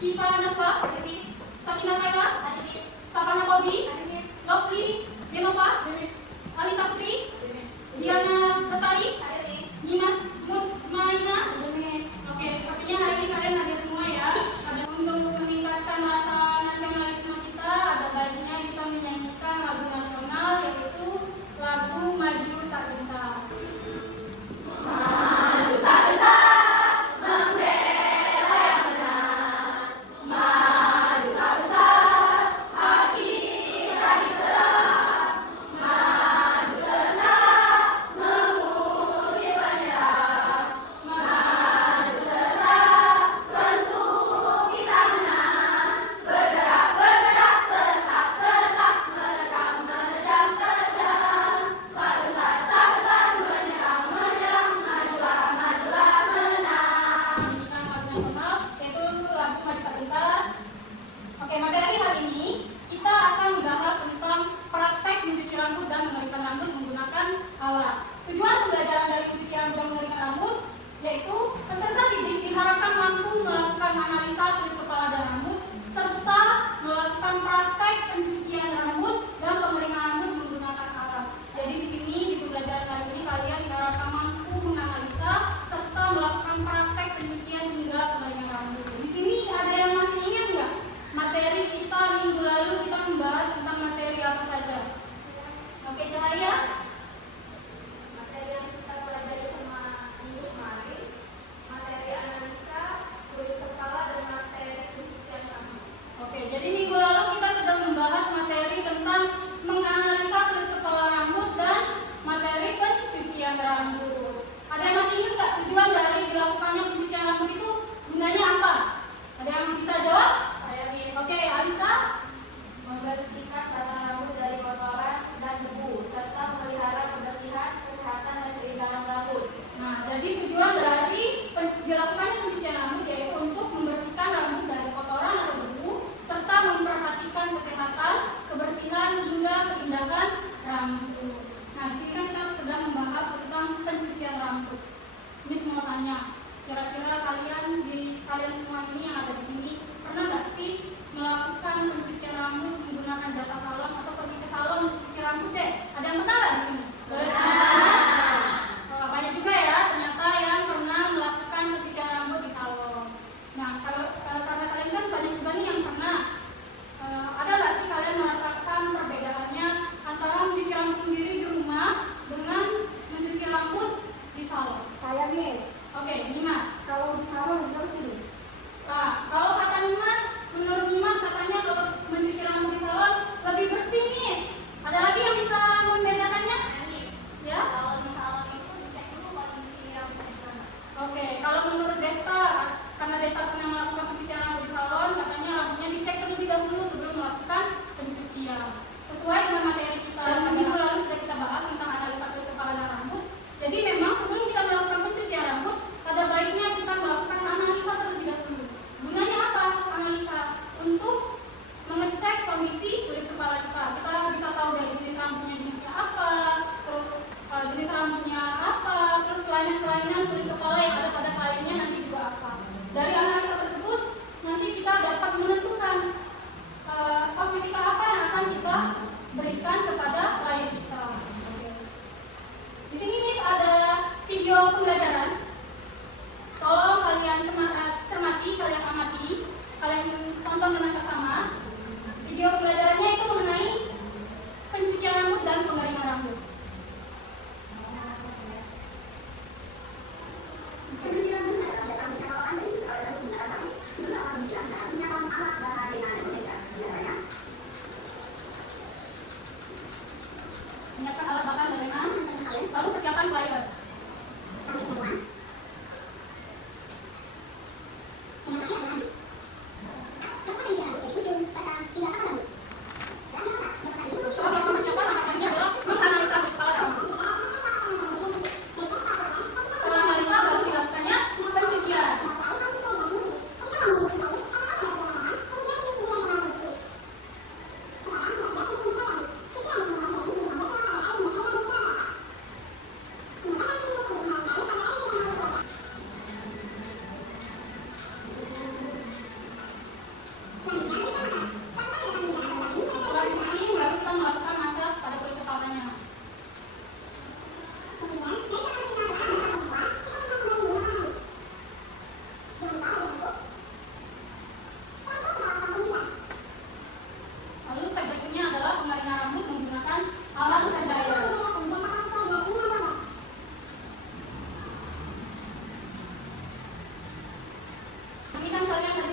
Siva Naswa, Sakina Kaila, Sapana Bobi, Lovely Denova, Alisa Putri, Diana Lestari, Dimas Mutmaina. Oke, sepertinya hari ini kalian hadir semua ya. Ada untuk meningkatkan rasa nasionalisme kita, ada baiknya kita menyanyikan lagu nasional yaitu lagu Maju Tak Gentar. Maju tak gentar, membela yang benar.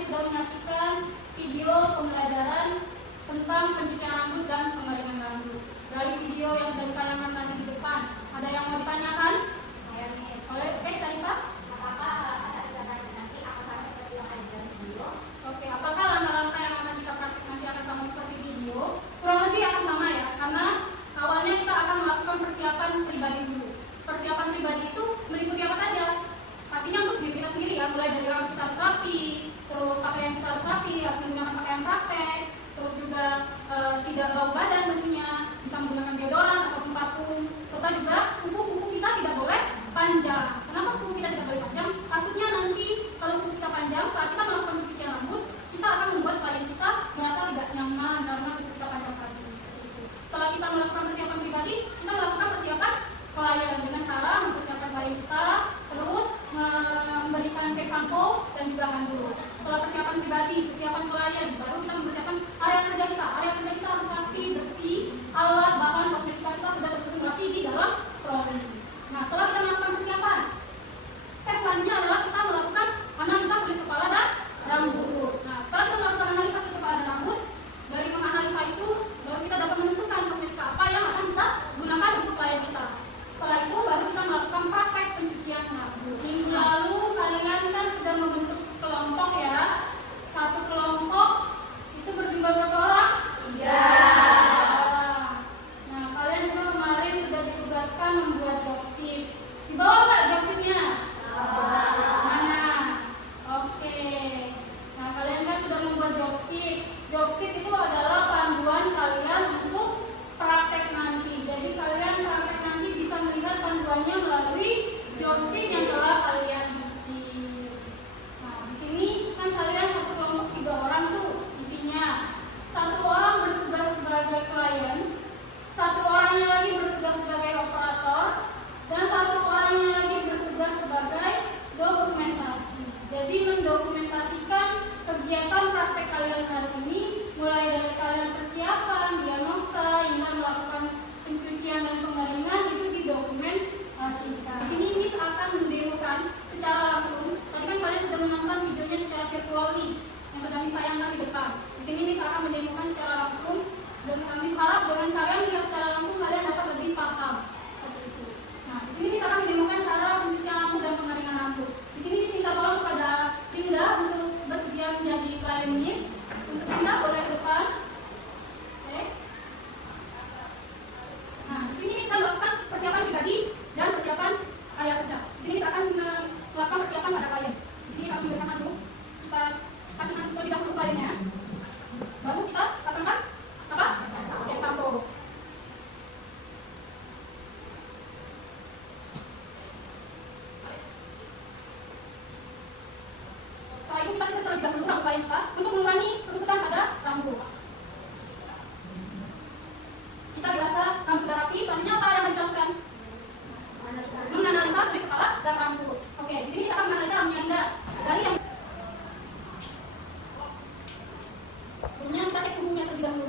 sudah menyaksikan video pembelajaran tentang pencucian rambut dan pengeringan rambut. Dari video yang sudah ditayangkan tadi di depan, ada yang mau ditanyakan? Oke, Syarifah? Oke, apakah langkah-langkah yang akan kita praktik nanti akan sama seperti video? Kurang lebih akan sama ya, karena awalnya kita akan melakukan persiapan pribadi dulu. Persiapan pribadi itu meliputi apa saja? Pastinya untuk diri kita sendiri ya, mulai dari rambut kita harus rapi, terus pakaian kita harus rapi, harus menggunakan pakaian praktek, terus juga tidak bau badan tentunya, bisa menggunakan deodoran ataupun parfum, serta juga kuku kita tidak boleh panjang. Kenapa kuku kita tidak boleh panjang? Takutnya nanti kalau kuku kita panjang, saat kita melakukan pencucian rambut, kita akan membuat klien kita merasa tidak nyaman karena kuku kita panjang tadi. Setelah kita melakukan persiapan pribadi, kita melakukan persiapan klien dengan cara mempersiapkan klien kita, terus memberikan pack sampo dan juga handuk. Setelah persiapan pribadi, persiapan klien, baru kita mempersiapkan area kerja kita. Area kerja kita harus rapi, bersih, alat, bahan, kosmetika kita sudah tersusun rapi di dalam troli. Nah, setelah kita melakukan persiapan, step selanjutnya adalah kita melakukan analisa kulit kepala dan rambut. Nah, setelah kita melakukan analisa kulit kepala dan rambut, dari menganalisa itu baru kita dapat menentukan kosmetika apa yang akan kita gunakan untuk klien kita. Setelah itu baru kita melakukan praktek pencucian rambut. Minggu lalu kalian kan sudah membentuk kelompok ya. Satu kelompok itu berjumlah berapa orang? 3. Nah, kalian juga kemarin sudah ditugaskan membuat job sheet. Di bawah nggak job sheetnya? Mana? Oke. Nah, kalian kan sudah membuat job sheet. Job sheet itu adalah panduan kalian untuk praktek nanti. Jadi kalian praktek nanti bisa melihat panduannya melalui job sheet yang telah kalian bikin. Nah, di sini kan kalian satu kelompok 3 orang tuh isinya. Satu orang bertugas sebagai klien, satu orangnya lagi bertugas sebagai operator, dan satu orangnya lagi bertugas sebagai dokumentasi. Jadi mendokumentasikan kegiatan praktek kalian hari ini, mulai dari kalian persiapan, diagnosa, hingga melakukan pencucian dan pengeringan itu didokumentasikan. Di sini Miss akan mendemokan secara langsung. Tadi kan kalian sudah menonton videonya secara virtual nih, yang sudah Miss tayangkan di depan. Di sini Miss akan mendemokan secara langsung, dan Miss harap dengan kalian melihat secara langsung kalian dapat lebih paham. Seperti itu. Nah, di sini Miss akan mendemokan cara pencucian rambut dan pengeringan rambut. Di sini Miss minta tolong kepada Rinda untuk bersedia menjadi klien Miss. Untuk Rinda boleh ke depan. Oke. Nah, di sini Miss akan melakukan persiapan pribadi dan persiapan area kerja. Di sini Miss akan melakukan persiapan pada klien. Di sini Miss akan memberikan handuk. Kita kasih masuk terlebih dahulu kliennya. Baru kita pasangkan apa? Oke, sampo. Setelah itu kita sikat terlebih dahulu rambut klien kita untuk mengurangi kerusakan pada rambut. Kita dirasa rambut sudah rapi, selanjutnya apa yang akan dilakukan? Menganalisa kulit kepala dan rambut. Oke, di sini kita akan menganalisa rambutnya Linda. Dari yang sebelumnya kita cek suhunya terlebih dahulu.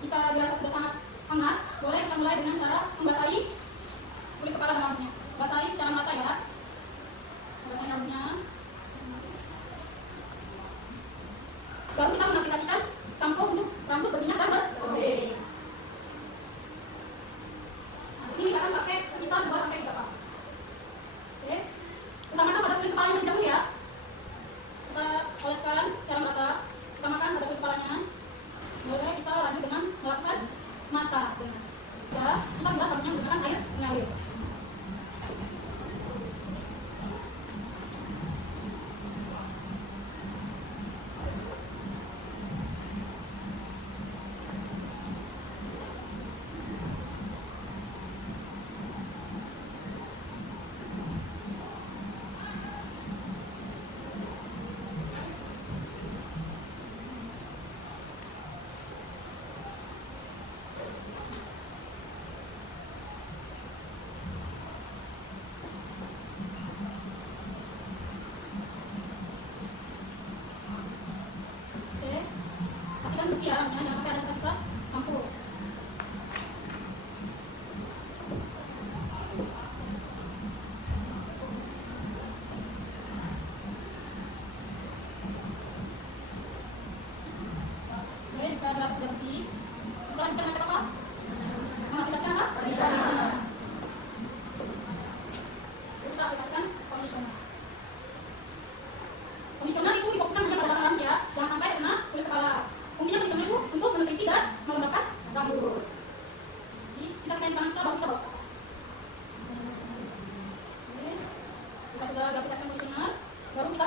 Jika dirasa sudah sangat hangat, boleh kita mulai dengan cara membasahi kulit kepala dan rambutnya. Basahi secara merata ya. Basahi rambutnya. Baru kita mengaplikasikan sampo untuk rambut berminyak dan berkode. Nah, di sini misalkan pakai sekitar 2 sampai 3 pak. Oke. Utamakan pada kulit kepalanya terlebih dahulu ya. Kita oleskan secara merata. Utamakan pada kulit kepalanya. Boleh kita lanjut dengan melakukan massage. Ya, kita bilas rambutnya menggunakan air mengalir.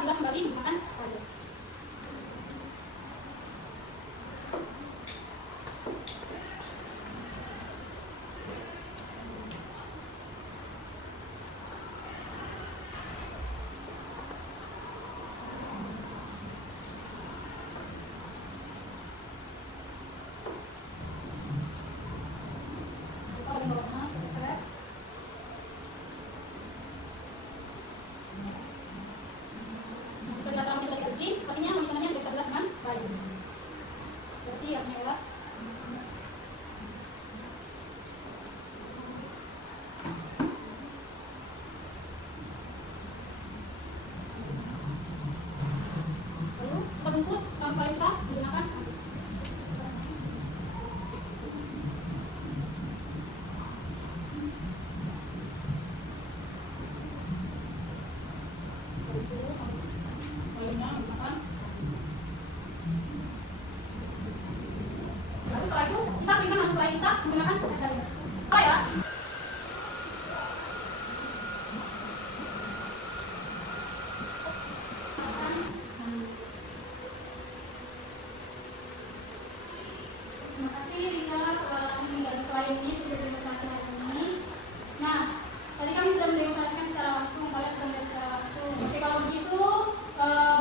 gelas kembali menggunakan wadah. Artinya misalnya sudah terjelas dengan baik. Bersih artinya adalah lalu terbungkus tanpa kita menggunakan setelah itu kita berikan makhluk lain kita menggunakan air. Apa ya? Terima kasih Rika dan klien ini sudah demonstrasi hari ini. Nah, tadi kami sudah mendemonstrasikan secara langsung, kalian sudah melihat secara langsung. Oke, kalau begitu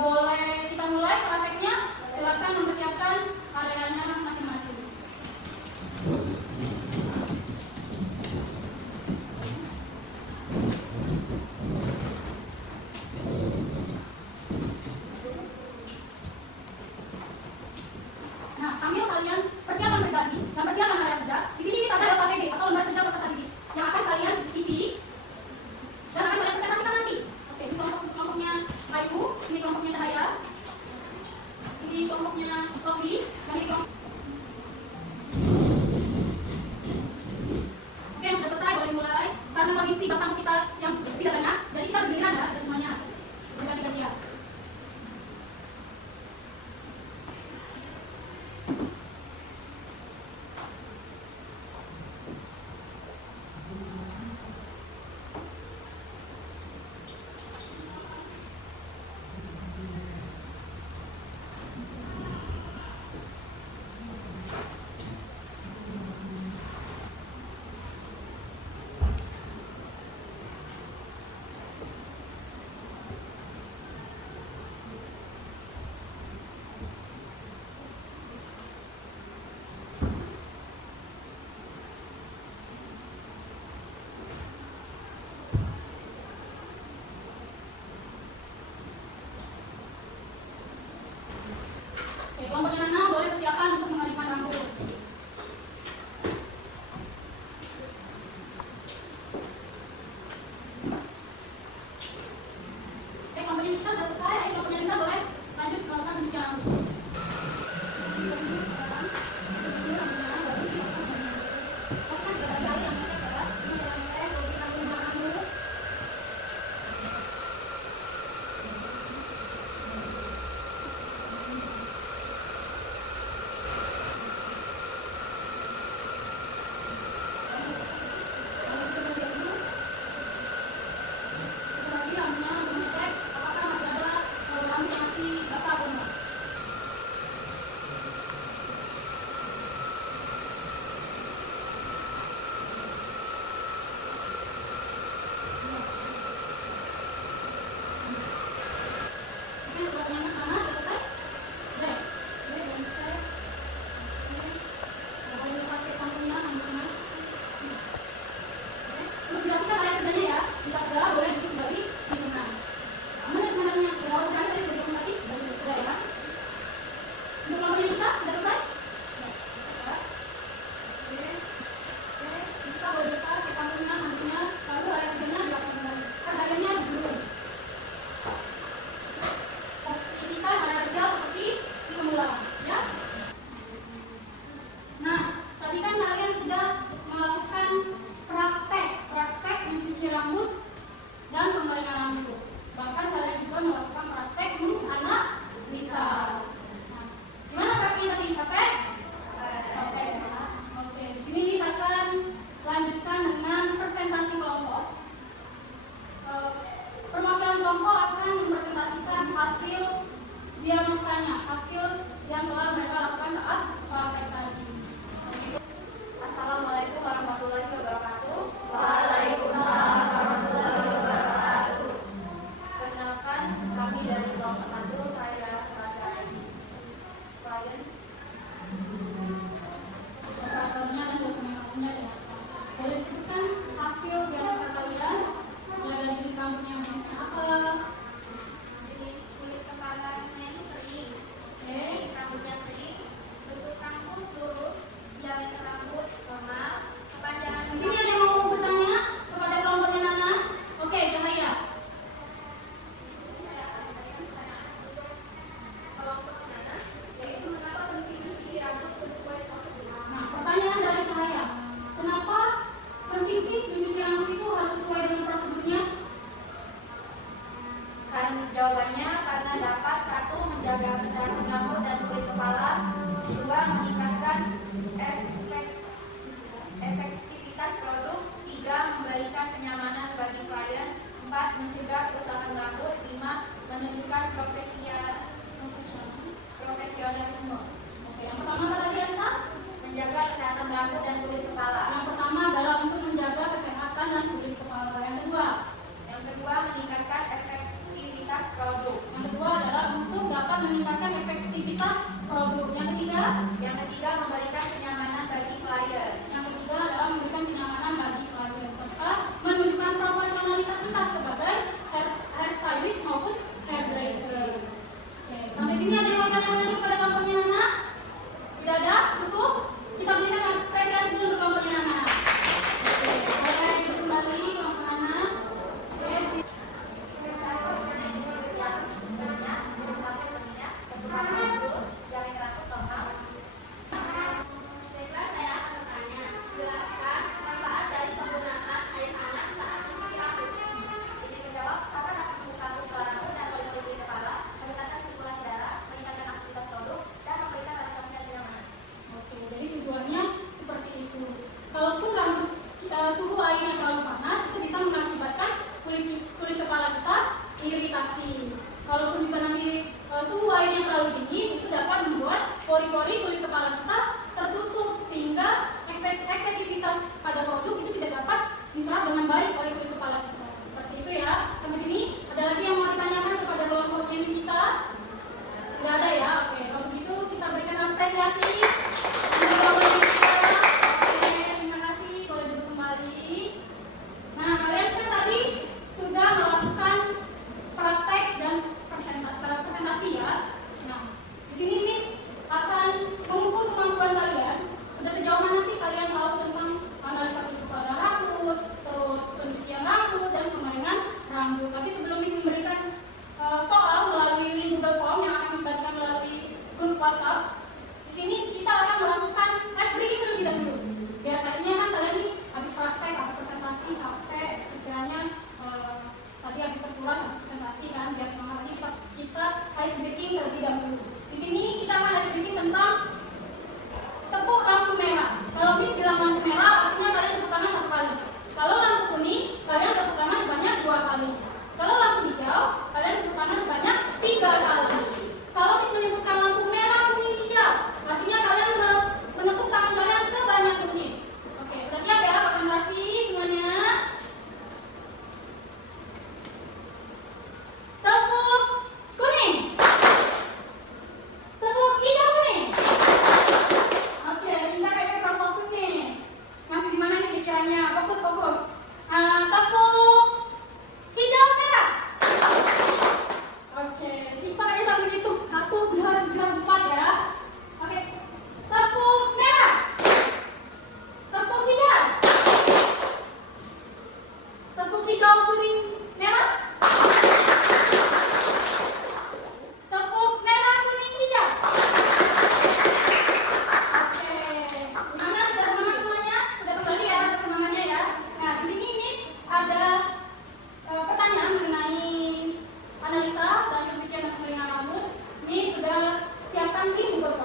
boleh kita mulai prakteknya. Silakan mempersiapkan areanya masing-masing. Nah, sambil kalian persiapan pribadi dan persiapan area kerja, di sini bisa ada PPD atau lembar kerja peserta didik yang akan kalian isi dan akan kalian presentasikan nanti. Oke, ini kelompoknya Aibu, ini kelompoknya Cahaya, ini kelompoknya Lofi, dan ini kelompok. Oke, sudah selesai, boleh mulai. Karena kondisi bersama kita yang tidak banyak, jadi kita bergiliran ya, dan semuanya berganti-gantian. meningkatkan efektivitas produk. 3. Memberikan kenyamanan bagi klien. 4. Mencegah kerusakan rambut. 5. Menunjukkan profesionalisme. Oke, yang pertama apa tadi Alisa? Menjaga kesehatan rambut dan kulit kepala. Yang pertama adalah untuk menjaga kesehatan dan kulit kepala. Yang kedua meningkatkan efektivitas produk. Yang kedua adalah untuk dapat meningkatkan efektivitas produk. Yang ketiga memberikan kenyamanan bagi klien. Yang ketiga adalah memberikan kenyamanan bagi klien serta menunjukkan profesionalitas kita sebagai hairstylist maupun hairdresser. Oke, sampai sini ada yang mau tanya lagi kepada kelompoknya Nana? Tidak ada? Cukup? Kita berikan apresiasi dulu untuk kelompoknya Nana. Oke, saya duduk kembali kelompok Nana. Oke. Suhu air yang terlalu panas itu bisa mengakibatkan kulit kepala kita iritasi. Kalaupun juga nanti suhu air yang terlalu dingin itu dapat membuat pori-pori kulit kepala kita tertutup sehingga efektivitas pada produk itu tidak dapat diserap dengan baik oleh kulit kepala kita. Seperti itu ya. Sampai sini ada lagi yang mau ditanyakan kepada kelompoknya kita? Tidak ada ya. Oke, kalau begitu kita berikan apresiasi. Nah, kalian kan tadi sudah melakukan praktek dan presentasi ya. Nah, di sini Miss akan mengukur kemampuan kalian. Sudah sejauh mana sih kalian tahu tentang analisa kulit pada rambut, terus pencucian rambut dan pengeringan rambut. Tapi sebelum Miss memberikan soal melalui link Google Form yang akan Miss bagikan melalui grup WhatsApp, di sini kita akan melakukan ice breaking terlebih dahulu. Biar kayaknya kan kalian nih habis praktek, habis presentasi, capek, pikirannya tadi habis terkuras, habis presentasi kan, biar semangat aja kita ice breaking terlebih dahulu. Di sini kita akan ice breaking tentang tepuk lampu merah. Kalau Miss bilang lampu merah, artinya kalian tepuk tangan 1 kali. Kalau lampu kuning, kalian tepuk tangan sebanyak 2 kali. Kalau lampu hijau, kalian tepuk tangan sebanyak 3 kali. Kalau Miss menyebutkan lampu merah, kuning, hijau, artinya kalian menepuk tangan kalian sebanyak mungkin. Oke, sudah siap ya konsentrasi semuanya? Tepuk kuning. Tepuk hijau kuning. Oke, Linda kayak fokus nih. Masih di mana nih pikirannya? Fokus. Tepuk hijau merah. Oke, simpan aja sambil hitung. 1, 2, 3, 4 ya. Oke, tepuk merah. Tepuk hijau. Tepuk hijau kuning merah. Tepuk merah kuning hijau. Oke, gimana? Sudah semangat semuanya? Sudah kembali ya rasa semangatnya ya. Nah, di sini Miss ada pertanyaan mengenai analisa dan pencucian dan pengeringan rambut. Miss sudah siapkan link Google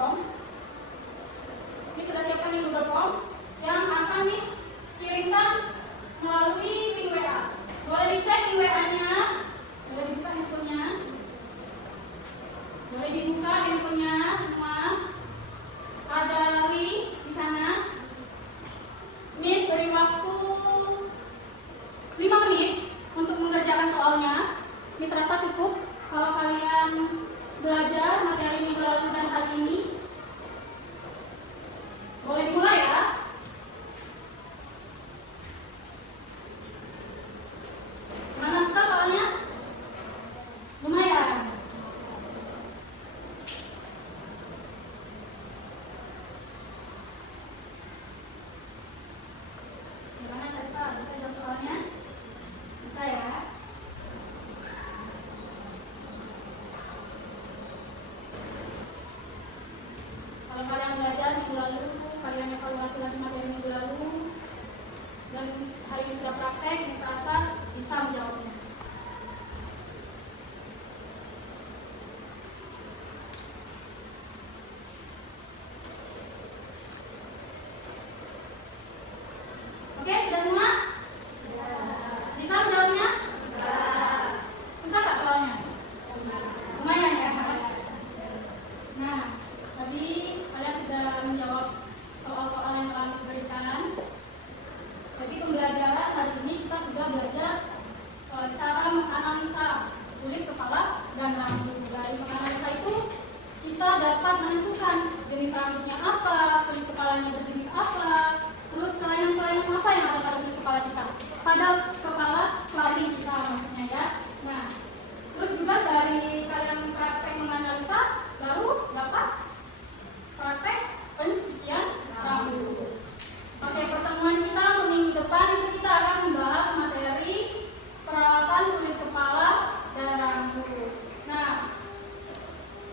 Form. Yang akan Miss kirimkan melalui link WA. Boleh dicek link WA-nya. Boleh dibuka handphonenya semua. Ada link di sana. Miss beri waktu 5 menit untuk mengerjakan soalnya. Miss rasa cukup kalau kalian belajar materi minggu lalu dan hari ini. Boleh dimulai ya. Mana susah soalnya? Lumayan. Gimana Sarita? Bisa jawab soalnya? Bisa ya? Kalau kalian belajar minggu lalu, kalian evaluasi lagi materi minggu lalu, dan hari ini sudah praktek, Miss rasa bisa menjawabnya. kita dapat menentukan jenis rambutnya apa, kulit kepalanya berjenis apa, terus kelainan-kelainan apa yang ada pada kulit kepala kita, pada kepala kelamin kita maksudnya ya. Nah, terus juga dari kalian praktek menganalisa, baru dapat praktek pencucian rambut. Oke, pertemuan kita minggu depan itu kita akan membahas materi perawatan kulit kepala dan rambut. Nah,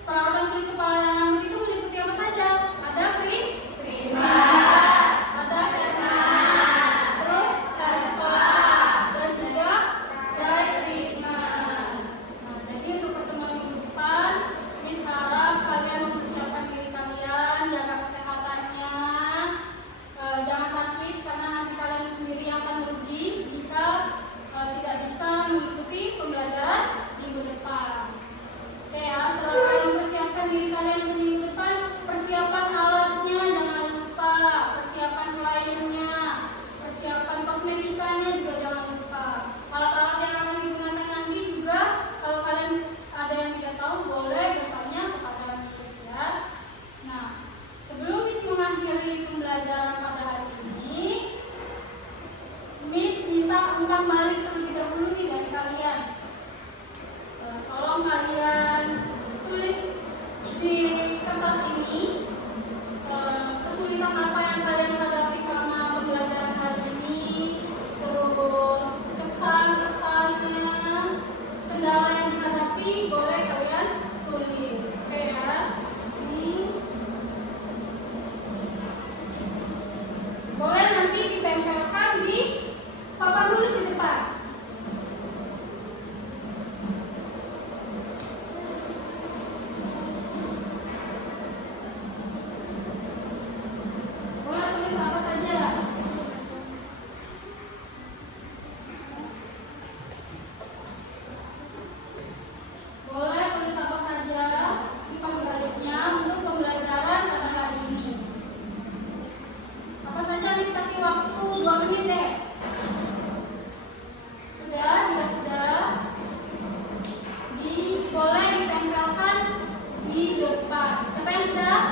perawatan kulit kepala dan rambut itu meliputi apa saja? Ada krim, ada terus hair spa, dan juga dry treatment. Nah, jadi untuk pertemuan minggu depan, Miss harap kalian mempersiapkan diri kalian, jaga kesehatannya, jangan sakit karena nanti kalian sendiri akan merugi jika tidak bisa mengikuti pembelajaran minggu depan. Oke ya, setelah kalian persiapkan diri kalian untuk minggu depan, persiapan alatnya jangan lupa, persiapan kliennya, persiapan kosmetikanya juga jangan lupa. Alat-alat yang akan digunakan nanti juga, kalau kalian ada yang tidak tahu boleh bertanya kepada Miss ya. Nah, sebelum Miss mengakhiri pembelajaran pada hari ini, Miss minta umpan balik terlebih dahulu nih dari kalian. Tolong kalian tulis di kertas ini kesulitan apa yang kalian hadapi selama pembelajaran hari ini, terus kesan-kesannya, kendala yang dihadapi, boleh kalian tulis. Oke ya. Ini boleh nanti ditempelkan di papan tulis di depan. Boleh tulis apa saja. Boleh tulis apa saja di pagi harinya untuk pembelajaran pada hari ini. Apa saja Miss kasih waktu 2 menit deh. Sudah, jika sudah, boleh ditempelkan di depan. Siapa yang sudah?